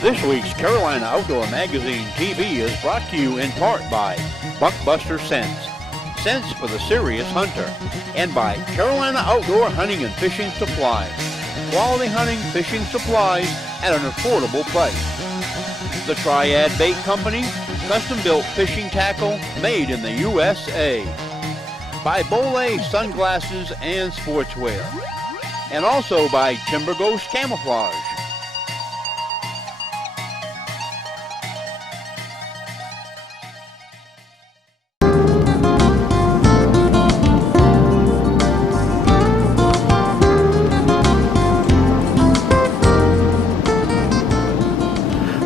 This week's Carolina Outdoor Magazine TV is brought to you in part by Buckbuster Scents, scents for the serious hunter, and by Carolina Outdoor Hunting and Fishing Supplies, quality hunting fishing supplies at an affordable price. The Triad Bait Company, custom-built fishing tackle made in the USA. By Bolé Sunglasses and Sportswear. And also by Timber Ghost Camouflage.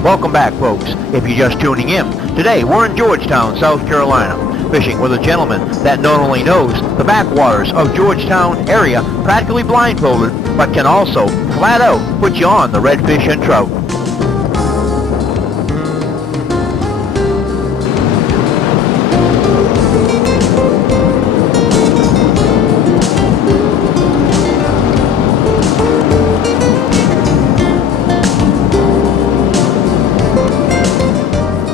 Welcome back, folks. If you're just tuning in, today we're in Georgetown, South Carolina, fishing with a gentleman that not only knows the backwaters of Georgetown area practically blindfolded, but can also flat out put you on the redfish and trout.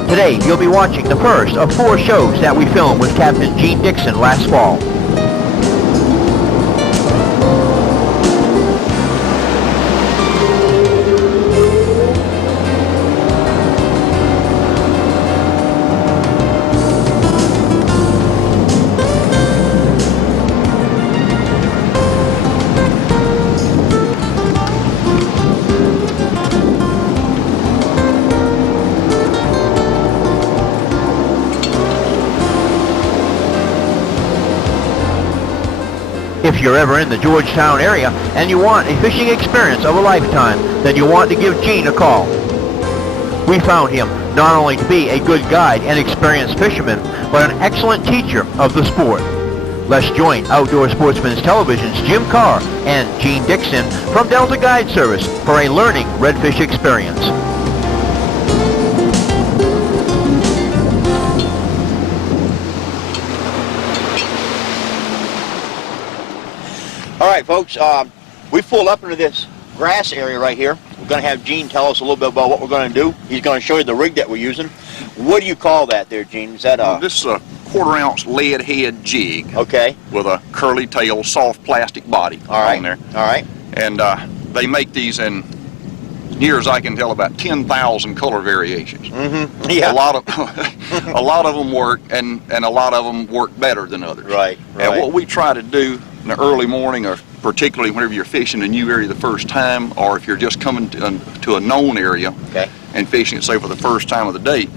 Today, you'll be watching the first of 4 shows that we filmed with Captain Gene Dickson last fall. If you're ever in the Georgetown area and you want a fishing experience of a lifetime, then you'll want to give Gene a call. We found him not only to be a good guide and experienced fisherman, but an excellent teacher of the sport. Let's join Outdoor Sportsmen's Television's Jim Carr and Gene Dickson from Delta Guide Service for a learning redfish experience. All right, folks, we pulled up into this grass area right here. We're going to have Gene tell us a little bit about what we're going to do. He's going to show you the rig that we're using. What do you call that there, Gene? Is that a... This is a 1/4 ounce lead head jig. Okay. With a curly tail, soft plastic body on there. All right. And they make these in, near as I can tell, about 10,000 color variations. Mm-hmm. Yeah. A lot of them work, and a lot of them work better than others. Right. And what we try to do in the early morning, or particularly whenever you're fishing a new area the first time, or if you're just coming to a known area and fishing it, say, for the first time of the day,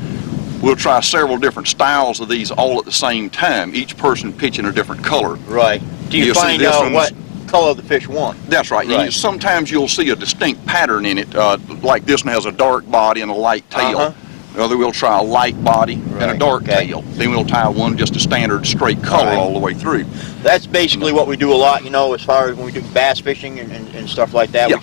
we'll try several different styles of these all at the same time, each person pitching a different color. Right. Do you find out what color the fish want? That's right. Right. Sometimes you'll see a distinct pattern in it, like this one has a dark body and a light tail. Other we'll try a light body and a dark tail. Then we'll tie one just a standard straight color all the way through. That's basically what we do a lot, you know, as far as when we do bass fishing and stuff like that. Yeah, we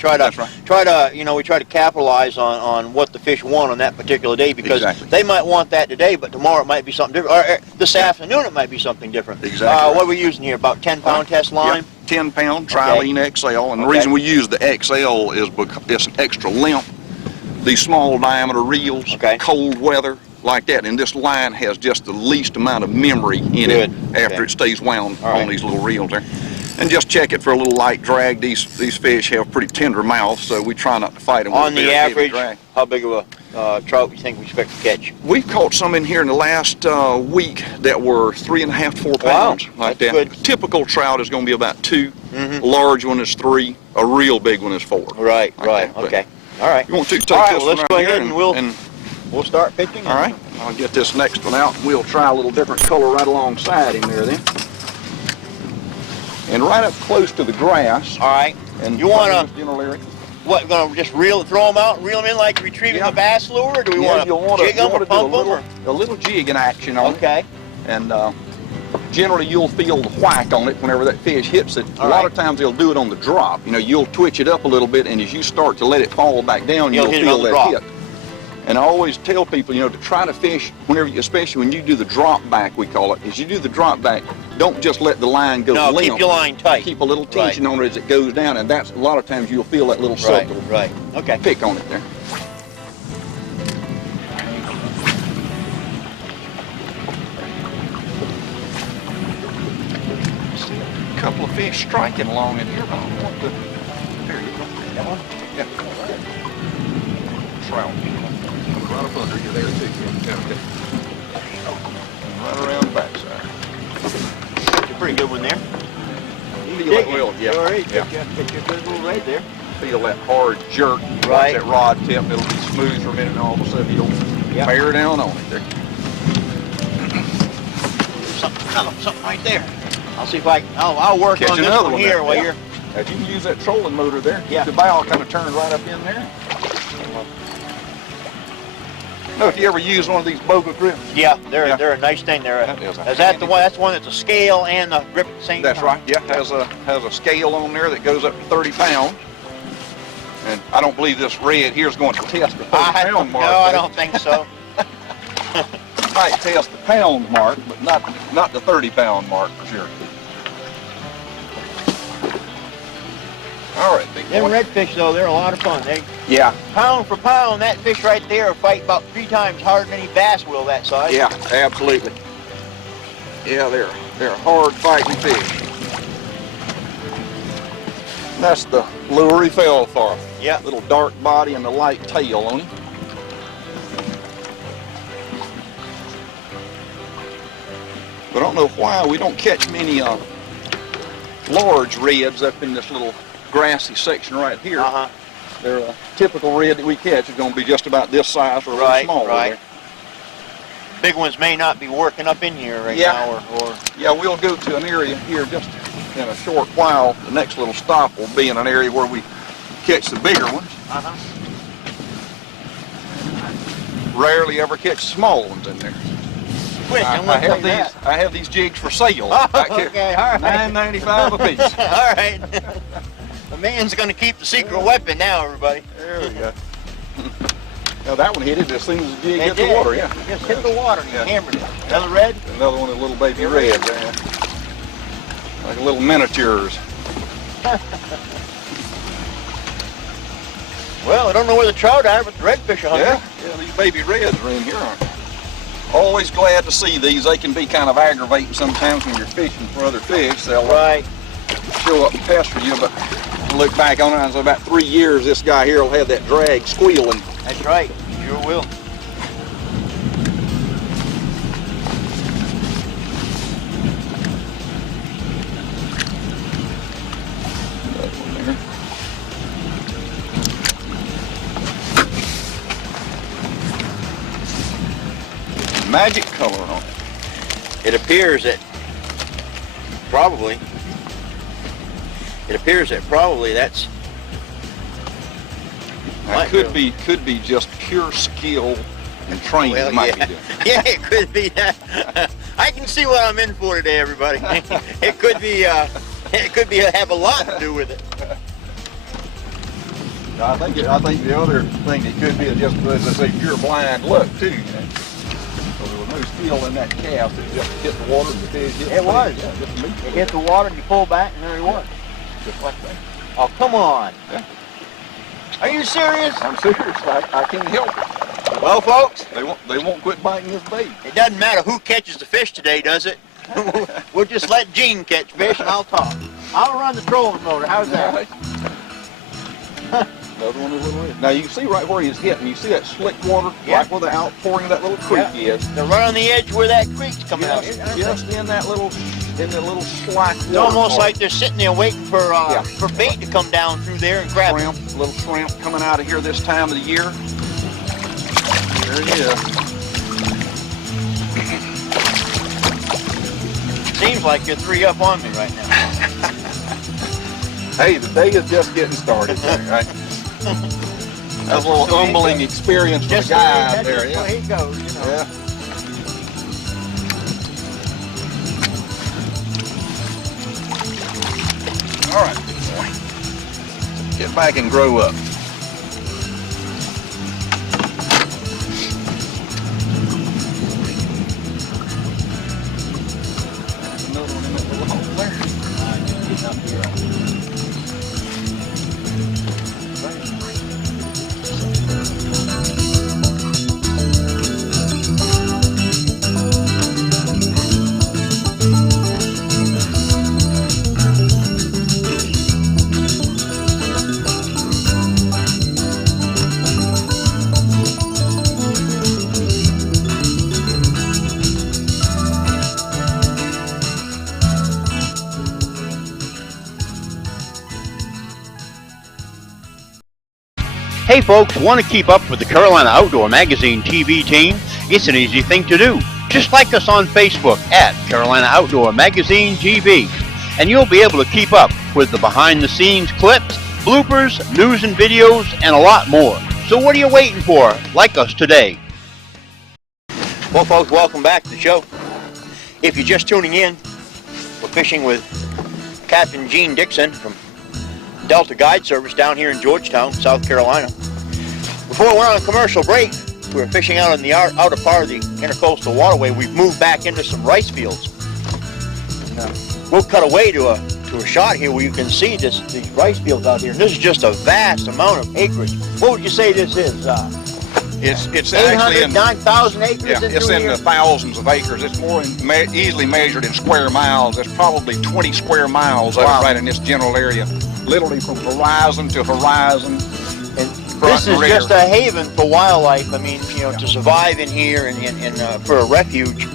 try to capitalize on what the fish want on that particular day, because they might want that today, but tomorrow it might be something different. Or this afternoon it might be something different. Exactly. What are we using here? About 10-pound test line? 10-pound Trilene XL, and the reason we use the XL is because it's an extra length. These small diameter reels, cold weather, like that, and this line has just the least amount of memory in it after it stays wound on these little reels there. And just check it for a little light drag. These fish have pretty tender mouths, so we try not to fight them. On the average, how big of a trout do you think we expect to catch? We've caught some in here in the last week that were 3.5 to 4 pounds, like that. Good. Typical trout is going to be about 2. A large one is 3. A real big one is 4. Right. Okay. All right. You want to take this one let's go ahead and we'll start pitching. All right. I'll get this next one out, and we'll try a little different color right alongside him there then. And right up close to the grass. All right. And you want to, what, going to just throw them out, reel them in like retrieving a bass lure, or do we want to jig them or pump them? A little jig in action on it. And generally you'll feel the whack on it whenever that fish hits it. A lot of times they'll do it on the drop. You know, you'll twitch it up a little bit, and as you start to let it fall back down, you'll feel that hit. And I always tell people, you know, to try to fish whenever, especially when you do the drop back, we call it. As you do the drop back, don't just let the line go limp. No, keep your line tight. Keep a little tension on it as it goes down, and that's a lot of times you'll feel that little subtle Okay. pick on it there. fish striking along in here. I don't want to. There you go. That one? Yeah. All right. Trout. Right up under you there too. Yeah. Right around the backside. You're pretty good one there. Feel that well, yeah. All right, Yeah. Get your good little right there. Feel that hard jerk. Right. That rod tip. It'll be smooth for a minute, and all of a sudden you'll bear down on it there. Something right there. I'll see if I can. I'll work Catch on this another one there. here while Yeah. you're. Now, if you can use that trolling motor there, Yeah. the bow kind of turns right up in there. No, if you ever use one of these boga grips. Yeah, they're a nice thing. Is that the one? That's the one that's a scale and a grip at the same time. That's right. Yeah, has a scale on there that goes up to 30 pounds. And I don't believe this red here is going to test the 30-pound mark. No, I don't think so. Might test the pound mark, but not the 30-pound mark for sure. All right, big Them boy. redfish though, they're a lot of fun. Yeah. Pound for pound, that fish right there will fight about 3 times harder than any bass will that size. Yeah, absolutely. Yeah, they're a hard fighting fish. And that's the lure he fell for. Yeah. Little dark body and the light tail on him. But I don't know why we don't catch many large reds up in this little grassy section right here. Uh-huh. They're a typical red that we catch is going to be just about this size or a little smaller. Right. There. Big ones may not be working up in here right Yeah. now, or Yeah, we'll go to an area here just in a short while. The next little stop will be in an area where we catch the bigger ones. uh-huh. Rarely ever catch small ones in there. Quit, I have these jigs for sale. Oh, back here. okay, all right. $9.95 a piece. All right. The man's going to keep the secret weapon now, everybody. There we go. Now that one hit it as soon as the jig It hit did. the water. Yeah. Just hit the water and Yeah. hammered it. Another red? Another one of the little baby reds. Like little miniatures. Well, I don't know where the trout are, but the redfish are hungry. Yeah, these baby reds are in here, aren't they? Always glad to see these. They can be kind of aggravating sometimes when you're fishing for other fish. They'll show up and pester you, but look back on it, in about 3 years, this guy here will have that drag squealing. That's right. Sure will. That one there. Magic color on it. It appears that probably that's That could be just pure skill and training. well, might yeah. be doing. Yeah, it could be that. I can see what I'm in for today, everybody. It could be have a lot to do with it. I think the other thing it could be is just, as I say, pure blind luck too. So there was no skill in that cast. It just hit the water and the fish hit. It was. Yeah, just It immediately. hit the water and you pull back and there he was. Just like that. Oh, come on. Yeah. Are you serious? I'm serious. I can't help it. Well, folks, They won't quit biting this bait. it doesn't matter who catches the fish today, does it? We'll just let Gene catch fish and I'll talk. I'll run the trolling motor. How's that? Another one is a little red. Now you can see right where he's hitting. You see that slick water, Yeah. right where the outpouring of that little creek is. They're right on the edge where that creek's coming out. Just in that little slack water. It's almost part. like they're sitting there waiting for bait to come down through there and grab it. Little shrimp coming out of here this time of the year. There he is. Seems like you're 3 up on me right now. Hey, the day is just getting started. Right? That's a little humbling experience for the guy out there. Just the way he goes, you know. Yeah. All right, big boy. Get back and grow up. Another one in that little hole there. Getting up here. Hey folks, want to keep up with the Carolina Outdoor Magazine TV team? It's an easy thing to do. Just like us on Facebook at Carolina Outdoor Magazine TV. And you'll be able to keep up with the behind-the-scenes clips, bloopers, news and videos, and a lot more. So what are you waiting for? Like us today. Well folks, welcome back to the show. If you're just tuning in, we're fishing with Captain Gene Dickson from Delta Guide Service down here in Georgetown, South Carolina. Before we went on a commercial break, we were fishing out in the outer part of the intercoastal waterway. We've moved back into some rice fields. We'll cut away to a shot here where you can see these rice fields out here. And this is just a vast amount of acreage. What would you say this is? It's actually in 9,000 acres. Yeah, it's in the thousands of acres. It's more easily measured in square miles. There's probably 20 square miles of it right in this general area, literally from horizon to horizon. And this is just a haven for wildlife. I mean, you know, to survive in here and for a refuge.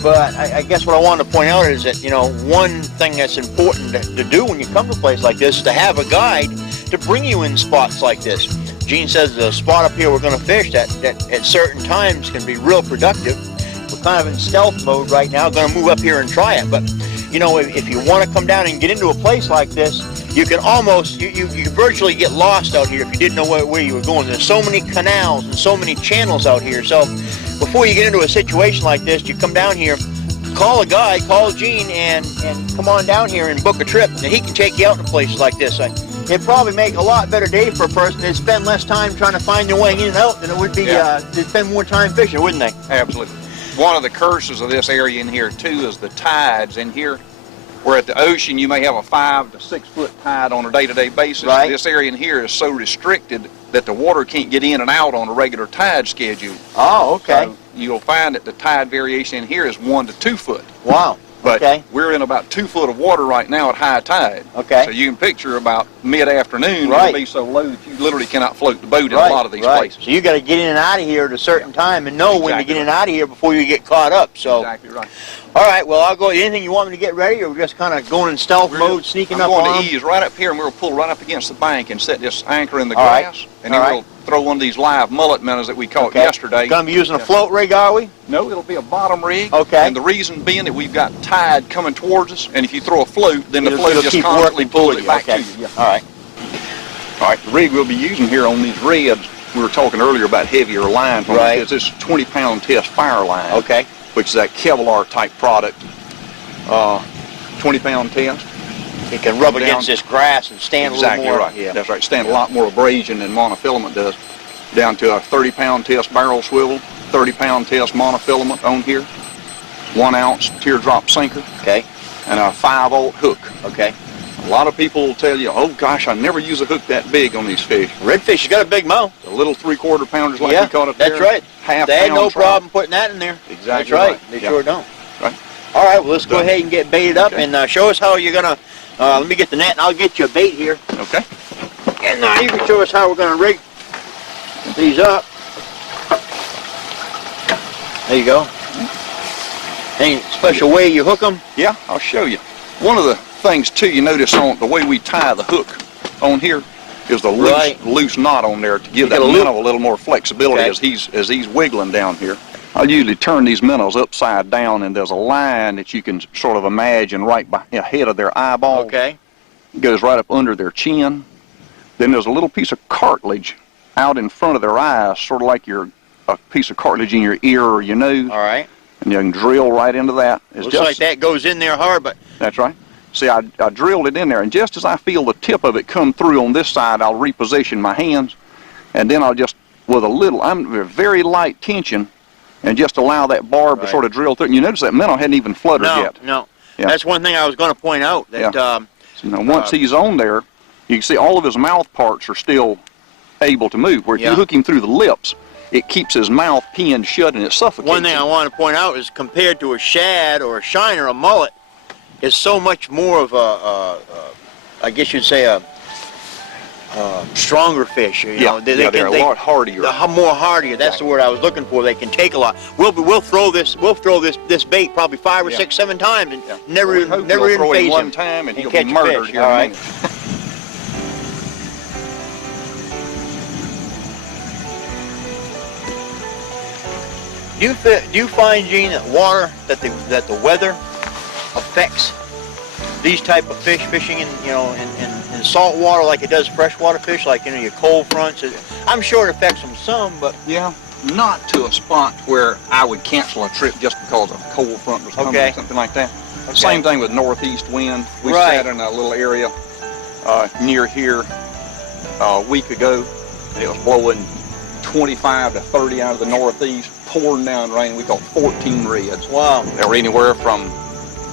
But I guess what I wanted to point out is that, you know, one thing that's important to do when you come to a place like this is to have a guide to bring you in spots like this. Gene says the spot up here we're going to fish that at certain times can be real productive. We're kind of in stealth mode right now, going to move up here and try it. But, you know, if you want to come down and get into a place like this, you can almost, you virtually get lost out here if you didn't know where you were going. There's so many canals and so many channels out here. So before you get into a situation like this, you come down here, call a guide, call Gene, and come on down here and book a trip. And he can take you out to places like this. It'd probably make a lot better day for a person to spend less time trying to find their way in and out than it would be to spend more time fishing, wouldn't they? Absolutely. One of the curses of this area in here, too, is the tides in here. Where at the ocean, you may have a 5 to 6 foot tide on a day-to-day basis. Right. This area in here is so restricted that the water can't get in and out on a regular tide schedule. Oh, okay. So you'll find that the tide variation in here is 1 to 2 foot. Wow. But okay. We're in about 2 foot of water right now at high tide. Okay. So you can picture about mid-afternoon, right. It'll be so low that you literally cannot float the boat in a lot of these places. So you got to get in and out of here at a certain time and know when to get in and out of here before you get caught up. So. Exactly right. All right, well, I'll go. Anything you want me to get ready, or we're just kind of going in stealth mode, sneaking up on? I'm going to ease right up here, and we'll pull right up against the bank and set this anchor in the grass, and then we'll throw one of these live mullet minnows that we caught yesterday. Going to be using a float rig, are we? No, it'll be a bottom rig. Okay. And the reason being that we've got tide coming towards us, and if you throw a float, then the float just constantly pulls it back to you. Yeah. All right. All right, the rig we'll be using here on these reds, we were talking earlier about heavier line. Right. It's this 20-pound test fire line. Okay. Which is that Kevlar type product. 20-pound test. It can rub against this grass and stand a little more. Exactly right. Yeah. That's right. Stand a lot more abrasion than monofilament does. Down to a 30-pound test barrel swivel, 30-pound test monofilament on here, 1 ounce teardrop sinker. Okay. And a 5-volt hook. Okay. A lot of people will tell you, oh gosh, I never use a hook that big on these fish. Redfish has got a big mouth. A little 3/4 pounders like we caught up there. That's right. Half they had no trout. problem putting that in there. Exactly That's right. They sure don't. Right. All right, well, let's go ahead and get baited up and show us how you're going to, let me get the net and I'll get you a bait here. Okay. And now you can show us how we're going to rig these up. There you go. Any special way you hook them? Yeah, I'll show you. One of the things, too, you notice on the way we tie the hook on here is the loose knot on there to give that minnow a little more flexibility as he's wiggling down here. I'll usually turn these minnows upside down, and there's a line that you can sort of imagine right ahead of their eyeball. Okay. It goes right up under their chin. Then there's a little piece of cartilage out in front of their eyes, sort of like a piece of cartilage in your ear or your nose. All right. And you can drill right into that. Looks like that goes in there hard, but... That's right. See, I drilled it in there, and just as I feel the tip of it come through on this side, I'll reposition my hands, and then I'll just, with a very light tension, and just allow that barb to sort of drill through. And you notice that minnow hadn't even fluttered yet. No. Yeah. That's one thing I was going to point out. That, so now once he's on there, you can see all of his mouth parts are still able to move. Where if you hook him through the lips, it keeps his mouth pinned shut and it suffocates. One thing I want to point out is compared to a shad or a shiner, a mullet is so much more of I guess you'd say a stronger fish. You know, they're a lot hardier. More hardier. That's the word I was looking for. They can take a lot. We'll throw this bait probably 5 or 6, 7 times and never even phase him. One time and he'll catch be murdered fish. here All in a right. minute. Do you find, Gene, that the weather affects these type of fish fishing in salt water like it does freshwater fish, like your cold fronts? I'm sure it affects them some, but yeah, not to a spot where I would cancel a trip just because a cold front was coming or something like that. Okay. Same thing with northeast wind. We sat in a little area near here a week ago. It was blowing 25 to 30 out of the northeast, pouring down rain. We caught 14 reds. Wow. They were anywhere from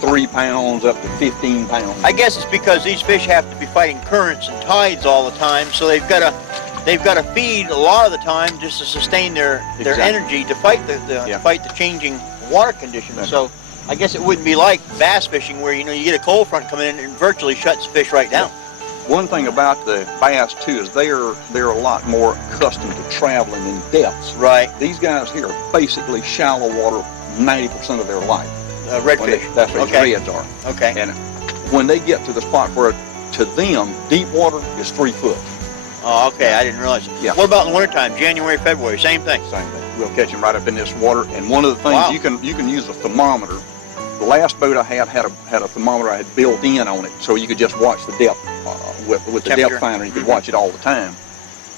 3 pounds up to 15 pounds. I guess it's because these fish have to be fighting currents and tides all the time, so they've got to feed a lot of the time just to sustain their energy to fight the changing water conditions. That's so I guess it wouldn't be like bass fishing where you get a cold front coming in and virtually shuts the fish right down. One thing about the bass too is they're a lot more accustomed to traveling in depths. Right. These guys here are basically shallow water 90% of their life. Redfish. That's what reds are. Okay. And when they get to the spot where to them deep water is 3 foot. Oh, okay. I didn't realize. Yeah. What about in the wintertime? January, February, same thing. Same thing. We'll catch them right up in this water. And one of the things you can use a thermometer. The last boat I had a thermometer I had built in on it, so you could just watch the depth with the depth finder. You could watch it all the time.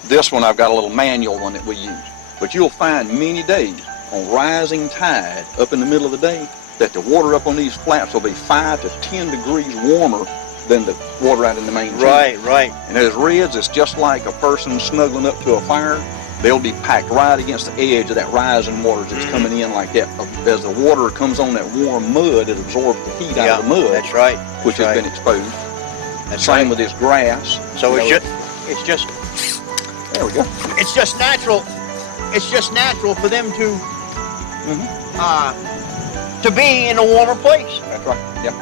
This one I've got a little manual one that we use. But you'll find many days on rising tide up in the middle of the day that the water up on these flats will be 5 to 10 degrees warmer than the water out in the main channel. Right. And those reds, it's just like a person snuggling up to a fire. They'll be packed right against the edge of that rising water that's coming in like that. As the water comes on that warm mud, it absorbs the heat out of the mud. That's right. Which has been exposed. Same with this grass. So it's just there we go. It's just natural. It's just natural for them to be in a warmer place. That's right. Yeah,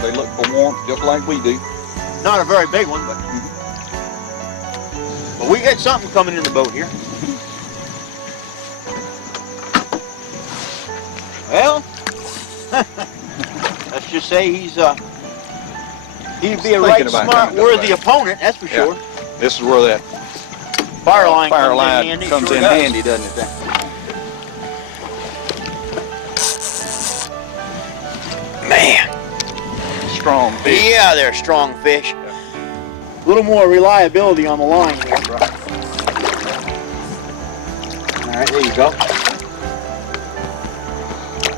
they look for warmth just like we do. Not a very big one, but but we got something coming in the boat here. Well, let's just say he'd be a right smart, worthy opponent, that's for sure. This is where that fire line comes in handy, doesn't it? Man, strong fish. Yeah, they're strong fish. A little more reliability on the line here. All right, there you go.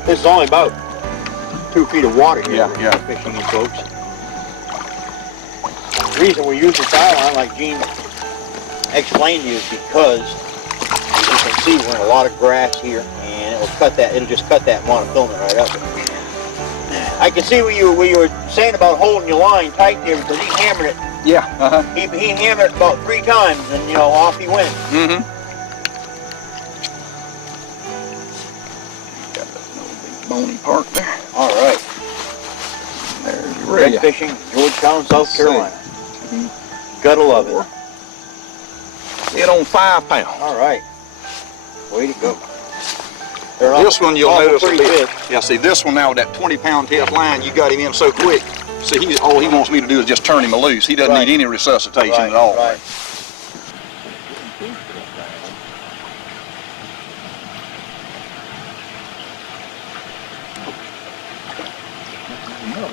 This is only about 2 feet of water here. Yeah. Fishing in, folks. The reason we're using fire line, like Gene explained to you, is because as you can see we're in a lot of grass here, and it'll just cut that monofilament right up. I can see what you were saying about holding your line tight there, because he hammered it. Yeah. He hammered it about 3 times, and off he went. Got that little big bony part there. All right. There's your Red fishing, Georgetown, South Carolina. Gotta love it. It on 5 pounds. All right. Way to go. This one you'll notice a bit. Fish. Yeah, see this one now with that 20-pound test line, you got him in so quick. See, all he wants me to do is just turn him loose. He doesn't need any resuscitation at all. Right.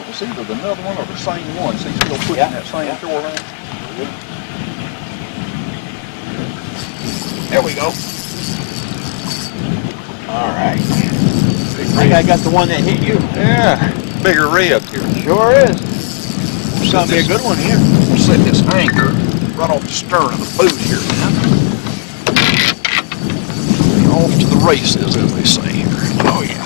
It's either another one or the same one. See, he's still pushing that same shore line. There we go. All right. I think I got the one that hit you. Yeah, bigger red here. Sure is. It's gonna be a good one here. We'll set this anchor right off the stern of the boat here now. Off to the races, as they say here. Oh yeah.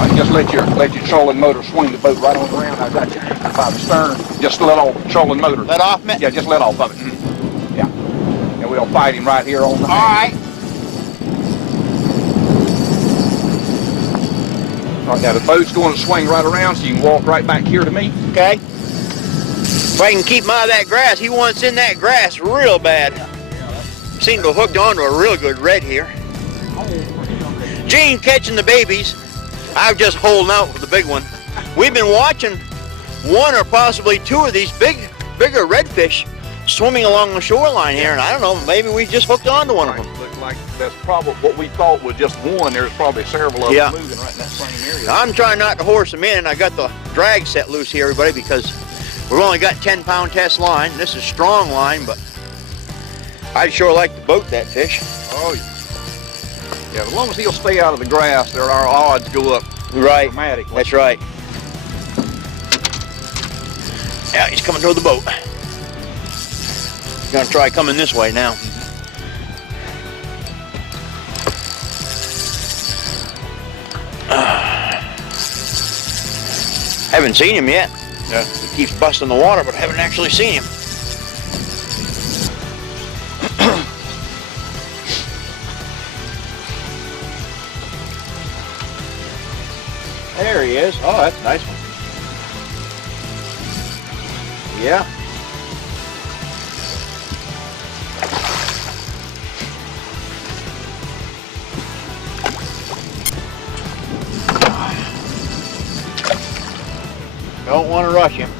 I just let your trolling motor swing the boat right on around. I got you anchored by the stern. Just let off the trolling motor. Let off, man? Yeah, just let off of it. Yeah. And we'll fight him right here on the. All right. All right, now the boat's going to swing right around, so you can walk right back here to me. Okay. If I can keep him out of that grass, he wants in that grass real bad. Seem to have hooked onto a real good red here. Gene catching the babies. I'm just holding out for the big one. We've been watching 1 or possibly 2 of these bigger redfish swimming along the shoreline here, and I don't know, maybe we just hooked onto one of them. Looks like like that's probably what we thought was just one. There's probably several of them moving right in that same area. I'm trying not to horse them in. I got the drag set loose here, everybody, because we've only got 10-pound test line. This is strong line, but I'd sure like to boat that fish. Oh, yeah. As long as he'll stay out of the grass, there our odds go up dramatically. That's right. Yeah, he's coming toward the boat. He's gonna try coming this way now. Haven't seen him yet. Yeah. He keeps busting the water, but I haven't actually seen him. There he is. Oh, that's a nice one. Yeah. Don't want to rush him.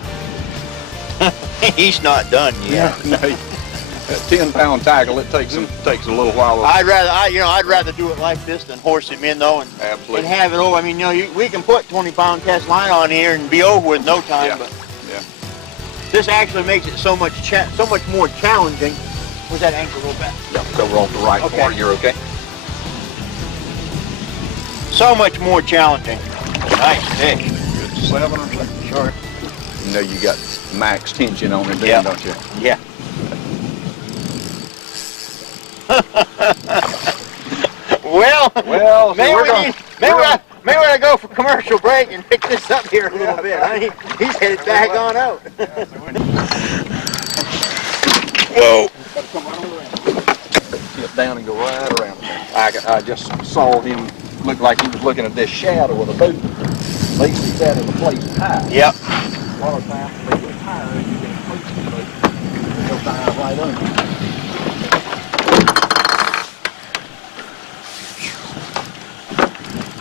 He's not done yet. No, that 10-pound tackle, it takes a little while. I'd rather do it like this than horse him in though, and have it over. I mean, we can put 20-pound test line on here and be over with no time, but this actually makes it so much more challenging. Where's that anchor real back? Yep, over off the right corner. You're okay. So much more challenging. Nice fish. Good 7 or something. Sure. You know you got max tension on it then, don't you? Yeah. Well, maybe we gotta go for commercial break and pick this up here a little bit. He's headed back on out. Whoa! Tip down and go right around. I just saw him look like he was looking at this shadow of the boat. At least he's out of the place high. Yep. A lot of times they get higher and you get close to the boat. They'll dive right under.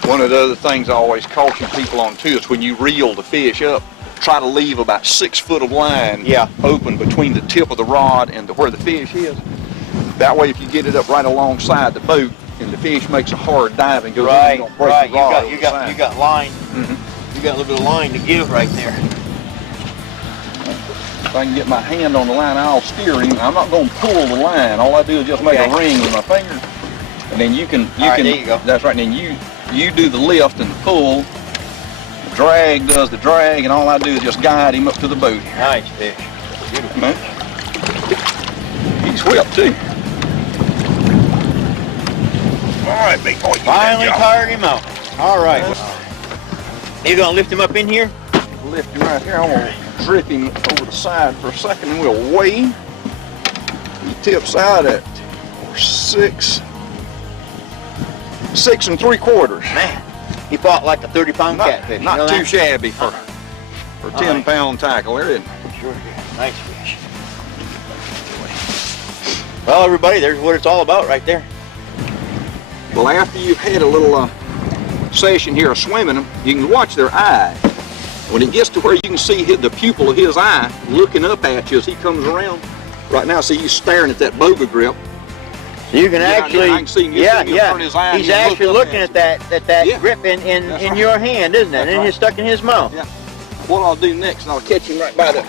One of the other things I always caution people on too is when you reel the fish up, try to leave about 6 foot of line open between the tip of the rod and where the fish is. That way, if you get it up right alongside the boat and the fish makes a hard dive and goes in, you don't break the rod. You got line. You got a little bit of line to give right there. If I can get my hand on the line, I'll steer him. I'm not going to pull the line. All I do is just make a ring with my finger, and then you can. There you go. That's right. And then you do the lift and the pull. The drag does the drag, and all I do is just guide him up to the boat. Nice fish. Beautiful. Man. He's whipped too. All right, big boy. Finally tired him out. All right. You gonna lift him up in here? Lift him right here. I'm gonna drip him over the side for a second, and we'll weigh. He tips out at 6 3/4. Man, he fought like a 30-pound catfish. Not too shabby for 10-pound tackle, there isn't it? Sure, nice fish. Well, everybody, there's what it's all about right there. Well, after you've had a little session here of swimming them, you can watch their eye. When it gets to where you can see the pupil of his eye looking up at you as he comes around. Right now, see, he's staring at that boga grip. You can actually, I can see him turn his eye. He's actually looking at that grip in your hand, isn't it? And it's stuck in his mouth. Yeah. What I'll do next, I'll catch him right by the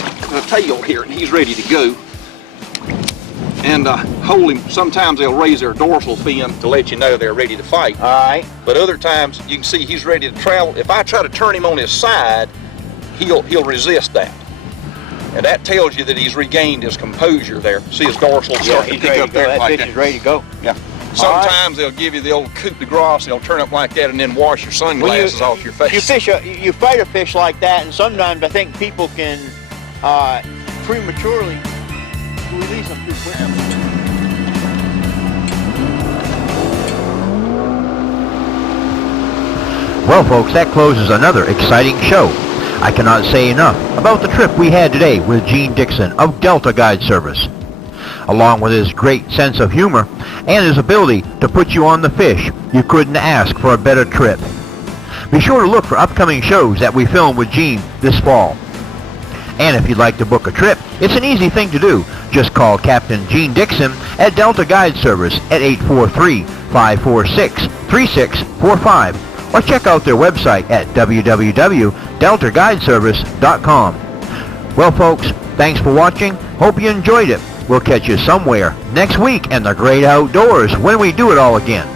tail here, and he's ready to go. And hold him. Sometimes they'll raise their dorsal fin to let you know they're ready to fight. All right. But other times you can see he's ready to travel. If I try to turn him on his side, he'll resist that. And that tells you that he's regained his composure there. See his dorsal starting to pick up there like that. That fish is ready to go. Yeah. Sometimes they'll give you the old coup de grace. They'll turn up like that and then wash your sunglasses off your face. You fight a fish like that, and sometimes I think people can prematurely release them too quick. Well, folks, that closes another exciting show. I cannot say enough about the trip we had today with Gene Dickson of Delta Guide Service. Along with his great sense of humor and his ability to put you on the fish, you couldn't ask for a better trip. Be sure to look for upcoming shows that we film with Gene this fall. And if you'd like to book a trip, it's an easy thing to do. Just call Captain Gene Dickson at Delta Guide Service at 843-546-3645 or check out their website at www.deltaguideservice.com. Well, folks, thanks for watching. Hope you enjoyed it. We'll catch you somewhere next week in the great outdoors when we do it all again.